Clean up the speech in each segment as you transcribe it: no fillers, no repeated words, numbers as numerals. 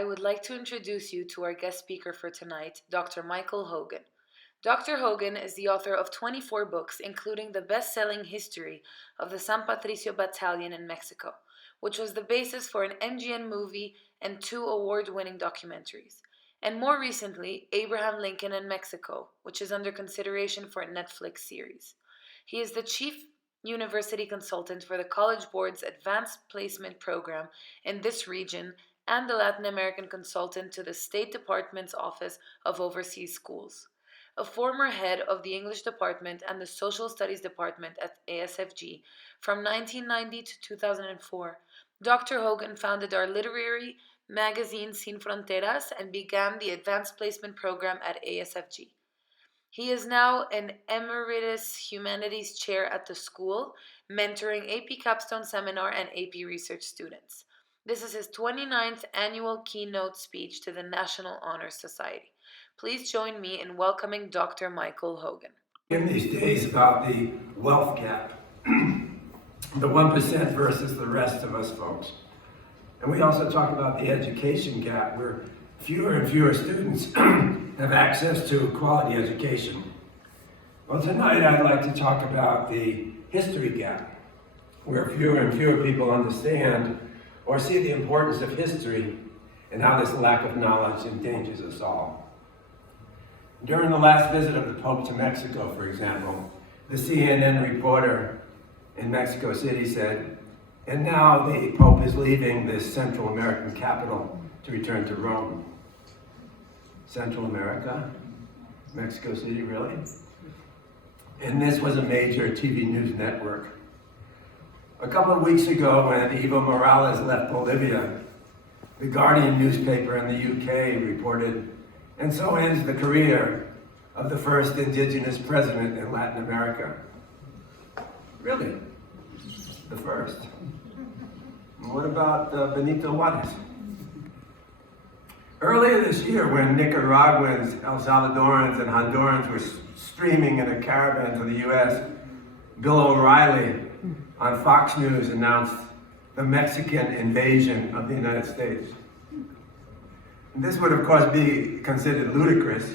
I would like to introduce you to our guest speaker for tonight, Dr. Michael Hogan. Dr. Hogan is the author of 24 books, including the best-selling History of the San Patricio Battalion in Mexico, which was the basis for an MGM movie and 2 award-winning documentaries. And more recently, Abraham Lincoln in Mexico, which is under consideration for a Netflix series. He is the chief university consultant for the College Board's Advanced Placement Program in this region and the Latin American consultant to the State Department's Office of Overseas Schools. A former head of the English Department and the Social Studies Department at ASFG from 1990 to 2004, Dr. Hogan founded our literary magazine Sin Fronteras and began the Advanced Placement Program at ASFG. He is now an Emeritus Humanities Chair at the school, mentoring AP Capstone Seminar and AP Research students. This is his 29th annual Keynote speech to the National Honor Society. Please join me in welcoming Dr. Michael Hogan. In these days about the wealth gap, the 1% versus the rest of us folks. And we also talk about the education gap, where fewer and fewer students have access to quality education. Well, tonight I'd like to talk about the history gap, where fewer and fewer people understand or see the importance of history and how this lack of knowledge endangers us all. During the last visit of the Pope to Mexico, for example, the CNN reporter in Mexico City said, "And now the Pope is leaving this Central American capital to return to Rome." Central America? Mexico City, really? And this was a major TV news network. A couple of weeks ago, when Evo Morales left Bolivia, the Guardian newspaper in the UK reported, "And so ends the career of the first indigenous president in Latin America." Really? The first? And what about Benito Juarez? Earlier this year, when Nicaraguans, El Salvadorans, and Hondurans were streaming in a caravan to the US, Bill O'Reilly on Fox News announced the Mexican invasion of the United States. And this would, of course, be considered ludicrous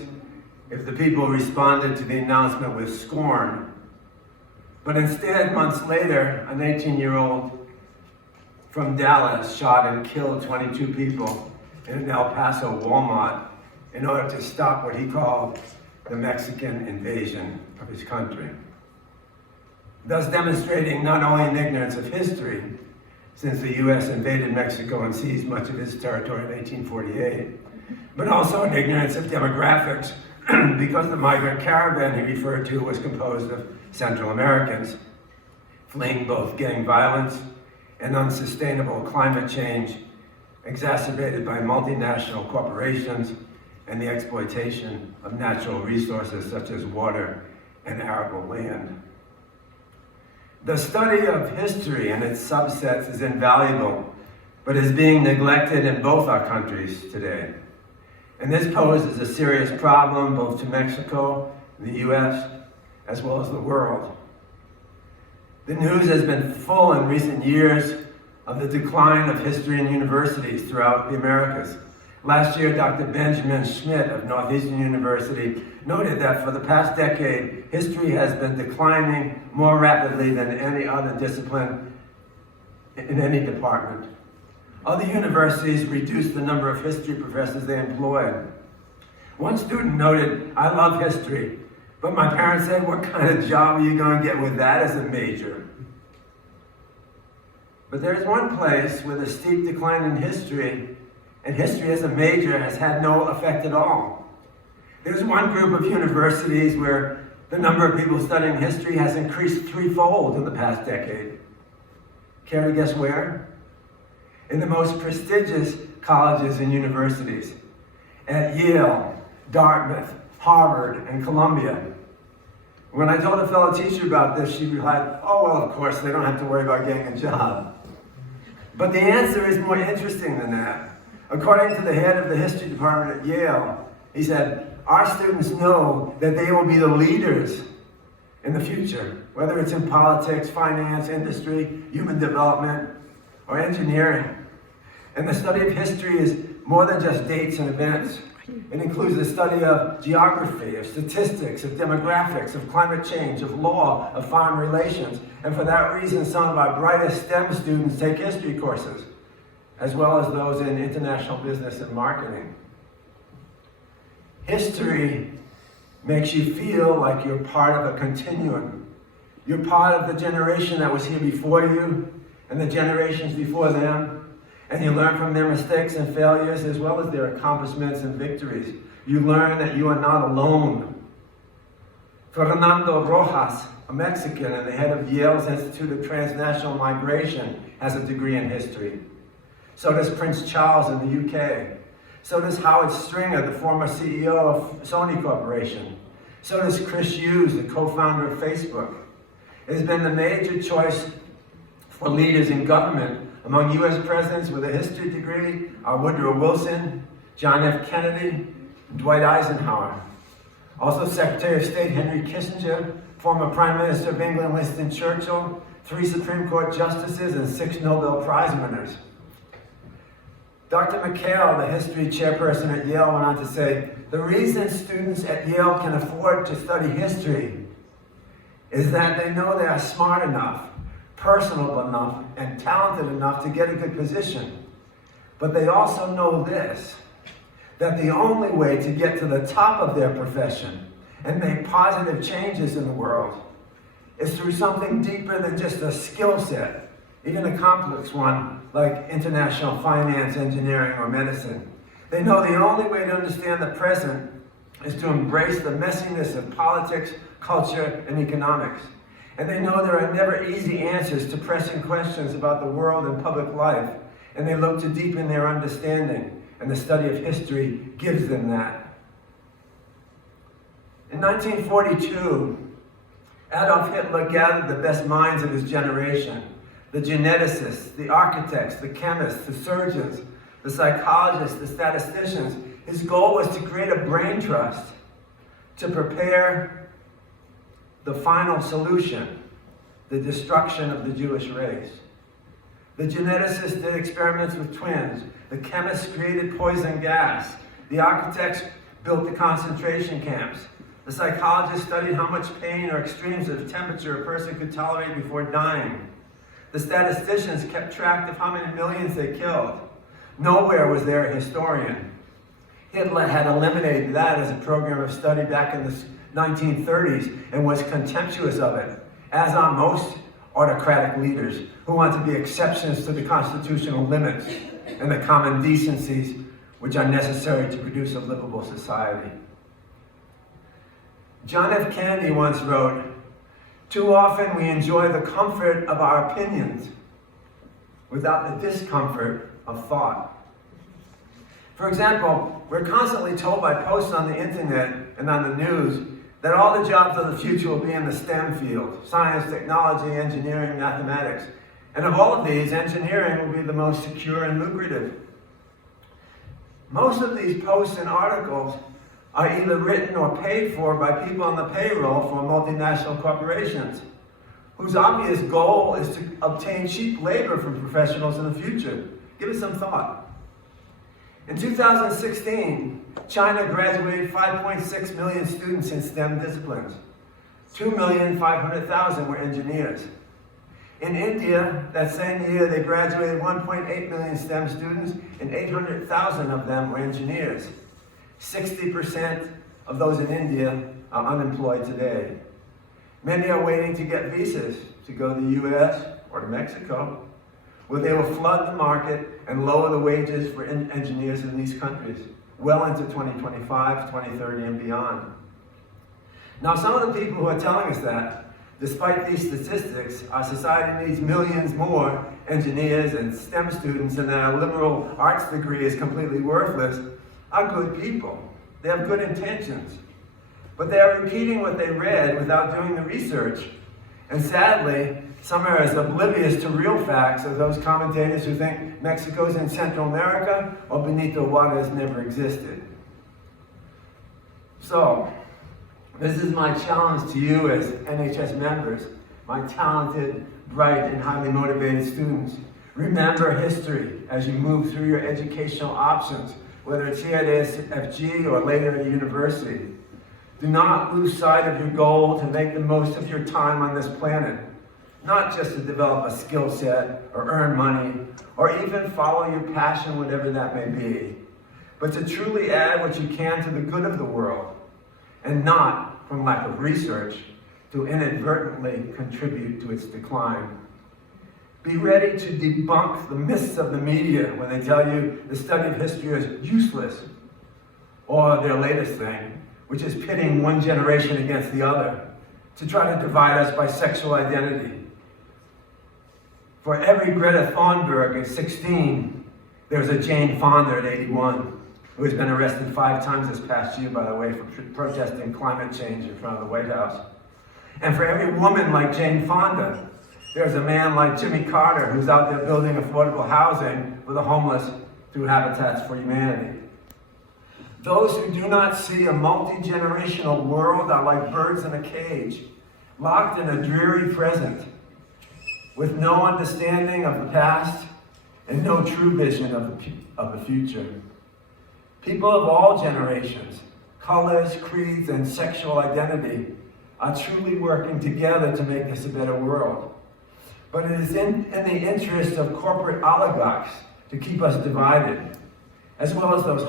if the people responded to the announcement with scorn. But instead, months later, an 18-year-old from Dallas shot and killed 22 people in an El Paso Walmart in order to stop what he called the Mexican invasion of his country. Thus demonstrating not only an ignorance of history, since the US invaded Mexico and seized much of its territory in 1848, but also an ignorance of demographics, because the migrant caravan he referred to was composed of Central Americans, fleeing both gang violence and unsustainable climate change, exacerbated by multinational corporations and the exploitation of natural resources such as water and arable land. The study of history and its subsets is invaluable, but is being neglected in both our countries today. And this poses a serious problem both to Mexico, the US, as well as the world. The news has been full in recent years of the decline of history in universities throughout the Americas. Last year, Dr. Benjamin Schmidt of Northeastern University noted that for the past decade, history has been declining more rapidly than any other discipline in any department. Other universities reduced the number of history professors they employed. One student noted, "I love history, but my parents said, what kind of job are you going to get with that as a major?" But there's one place where the steep decline in history, and history as a major, has had no effect at all. There's one group of universities where the number of people studying history has increased threefold in the past decade. Care to guess where? In the most prestigious colleges and universities, at Yale, Dartmouth, Harvard, and Columbia. When I told a fellow teacher about this, she replied, "Oh, well, of course, they don't have to worry about getting a job." But the answer is more interesting than that. According to the head of the history department at Yale, he said, "Our students know that they will be the leaders in the future, whether it's in politics, finance, industry, human development, or engineering. And the study of history is more than just dates and events. It includes the study of geography, of statistics, of demographics, of climate change, of law, of foreign relations. And for that reason, some of our brightest STEM students take history courses, as well as those in international business and marketing. History makes you feel like you're part of a continuum. You're part of the generation that was here before you and the generations before them. And you learn from their mistakes and failures as well as their accomplishments and victories. You learn that you are not alone. Fernando Rojas, a Mexican and the head of Yale's Institute of Transnational Migration, has a degree in history. So does Prince Charles in the UK. So does Howard Stringer, the former CEO of Sony Corporation. So does Chris Hughes, the co-founder of Facebook. It has been the major choice for leaders in government. Among U.S. presidents with a history degree are Woodrow Wilson, John F. Kennedy, and Dwight Eisenhower. Also Secretary of State Henry Kissinger, former Prime Minister of England Winston Churchill, 3 Supreme Court justices, and 6 Nobel Prize winners. Dr. McHale, the history chairperson at Yale, went on to say, the reason students at Yale can afford to study history is that they know they are smart enough, personable enough, and talented enough to get a good position. But they also know this, that the only way to get to the top of their profession and make positive changes in the world is through something deeper than just a skill set, even a complex one like international finance, engineering, or medicine. They know the only way to understand the present is to embrace the messiness of politics, culture, and economics. And they know there are never easy answers to pressing questions about the world and public life, and they look to deepen their understanding, and the study of history gives them that. In 1942, Adolf Hitler gathered the best minds of his generation, the geneticists, the architects, the chemists, the surgeons, the psychologists, the statisticians. His goal was to create a brain trust to prepare the final solution, the destruction of the Jewish race. The geneticists did experiments with twins. The chemists created poison gas. The architects built the concentration camps. The psychologists studied how much pain or extremes of temperature a person could tolerate before dying. The statisticians kept track of how many millions they killed. Nowhere was there a historian. Hitler had eliminated that as a program of study back in the 1930s and was contemptuous of it, as are most autocratic leaders who want to be exceptions to the constitutional limits and the common decencies which are necessary to produce a livable society. John F. Kennedy once wrote, "Too often we enjoy the comfort of our opinions without the discomfort of thought." For example, we're constantly told by posts on the internet and on the news that all the jobs of the future will be in the STEM field: science, technology, engineering, mathematics. And of all of these, engineering will be the most secure and lucrative. Most of these posts and articles are either written or paid for by people on the payroll for multinational corporations, whose obvious goal is to obtain cheap labor from professionals in the future. Give it some thought. In 2016, China graduated 5.6 million students in STEM disciplines. 2,500,000 were engineers. In India, that same year, they graduated 1.8 million STEM students, and 800,000 of them were engineers. 60% of those in India are unemployed today. Many are waiting to get visas to go to the US or to Mexico, where they will flood the market and lower the wages for engineers in these countries, well into 2025, 2030, and beyond. Now, some of the people who are telling us that, despite these statistics, our society needs millions more engineers and STEM students, and that a liberal arts degree is completely worthless, are good people. They have good intentions. But they are repeating what they read without doing the research. And sadly, some are as oblivious to real facts as those commentators who think Mexico's in Central America or Benito Juarez never existed. So, this is my challenge to you as NHS members, my talented, bright, and highly motivated students. Remember history as you move through your educational options, whether it's here at ASFG or later at university. Do not lose sight of your goal to make the most of your time on this planet, not just to develop a skill set or earn money or even follow your passion, whatever that may be, but to truly add what you can to the good of the world and not, from lack of research, to inadvertently contribute to its decline. Be ready to debunk the myths of the media when they tell you the study of history is useless, or their latest thing, which is pitting one generation against the other to try to divide us by sexual identity. For every Greta Thunberg at 16, there's a Jane Fonda at 81, who has been arrested 5 times this past year, by the way, for protesting climate change in front of the White House. And for every woman like Jane Fonda, there's a man like Jimmy Carter who's out there building affordable housing for the homeless through Habitats for Humanity. Those who do not see a multi-generational world are like birds in a cage, locked in a dreary present, with no understanding of the past and no true vision of the future. People of all generations, colors, creeds, and sexual identity are truly working together to make this a better world. But it is in the interest of corporate oligarchs to keep us divided, as well as those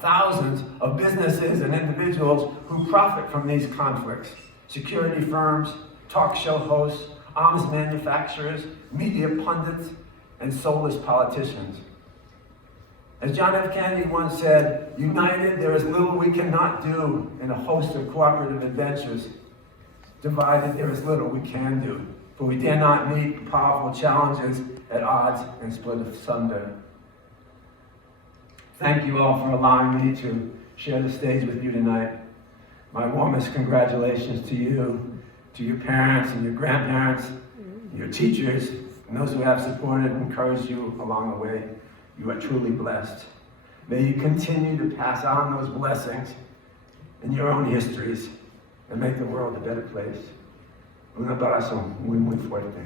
thousands of businesses and individuals who profit from these conflicts. Security firms, talk show hosts, arms manufacturers, media pundits, and soulless politicians. As John F. Kennedy once said, united there is little we cannot do in a host of cooperative adventures. Divided there is little we can do, for we dare not meet powerful challenges at odds and split asunder. Thank you all for allowing me to share the stage with you tonight. My warmest congratulations to you, to your parents and your grandparents, your teachers, and those who have supported and encouraged you along the way. You are truly blessed. May you continue to pass on those blessings in your own histories and make the world a better place. Un abrazo muy, muy fuerte.